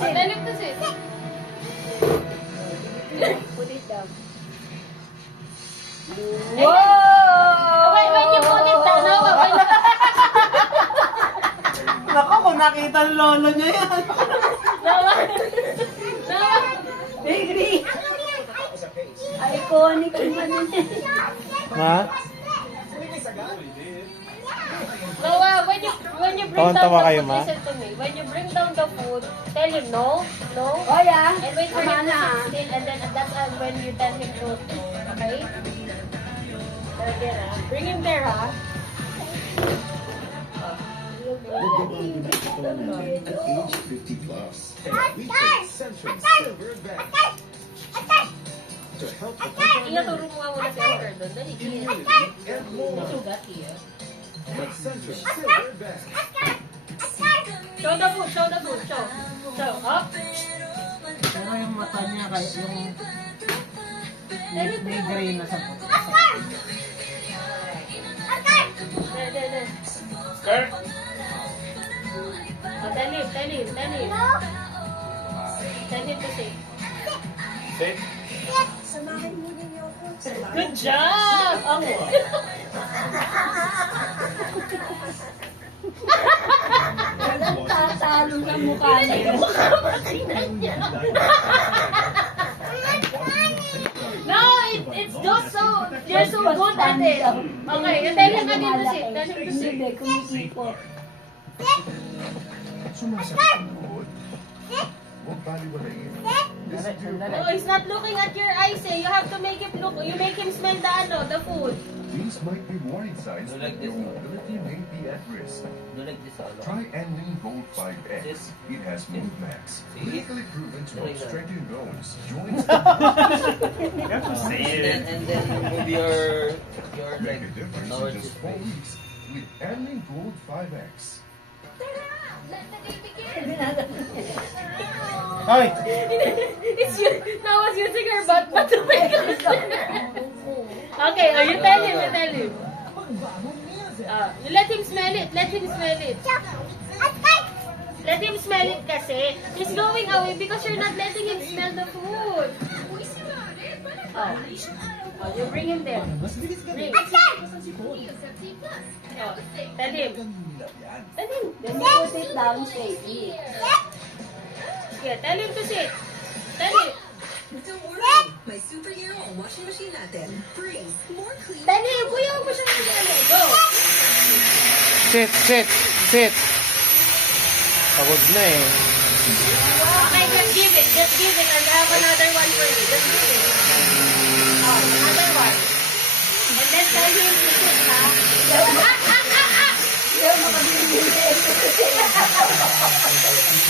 Tell him to sit. Put it down. Whoa! When you put it down, Nako, kung nakita ng lolo niya yan. Baby! Iconic naman yun. Ma? Noah, when you bring down Tawa the kayo, food, Ma? listen to me. When you bring down the food, tell him no, no. Oh, yeah. And wait for him to na. sit still, and then that's when you tell him to, okay? Again, bring him there, ha? Age 50 plus. We take Centrum Silver Advance to help the Iaturo mo nga muna si Edgar doon. Dali, immunity and more. sugat here. With Centrum Silver Advance. Show the food, show the food, show. Show, up. Pero yung mata niya, kahit yung may gray na sa puto. There. Skirt? Oh, tell him. Tell him to sit. Sit. Good job! Okay. Walang tatalo sa mukha niya. No, it's just so, you're so good at it. Okay, tell him again to sit. Tell him to sit. Hindi, kumikipot. Sumasakit ang buhod. Huwag baliwalain. This Oh, he's not looking at your eyes eh. You have to make it look, you make him smell the food. These might be warning signs that your mobility may be at risk. Do like this all. Try Anlin Gold 5X. It has MoveMax, clinically proven to help strengthen bones, joints, And then you move your make like a difference lower in just 4 weeks with Anlin Gold 5X. Hoy! Now was using her butt to make it. Okay, you tell him. You let him smell it. Let him smell it kasi. He's going away because you're not letting him smell the food. Oh, you bring him there. Bring. Oh, tell him. Then you put it down safely. Yeah, tell him to sit. Tell him. Don't worry, may superhero ang washing machine natin. Breeze, more clean. Tell him. Kuya, huwag mo siya nagdala. Go. Sit. Pagod na eh. Okay, just give it. And I have another one for you. Just give it. Oh, another one. And then tell him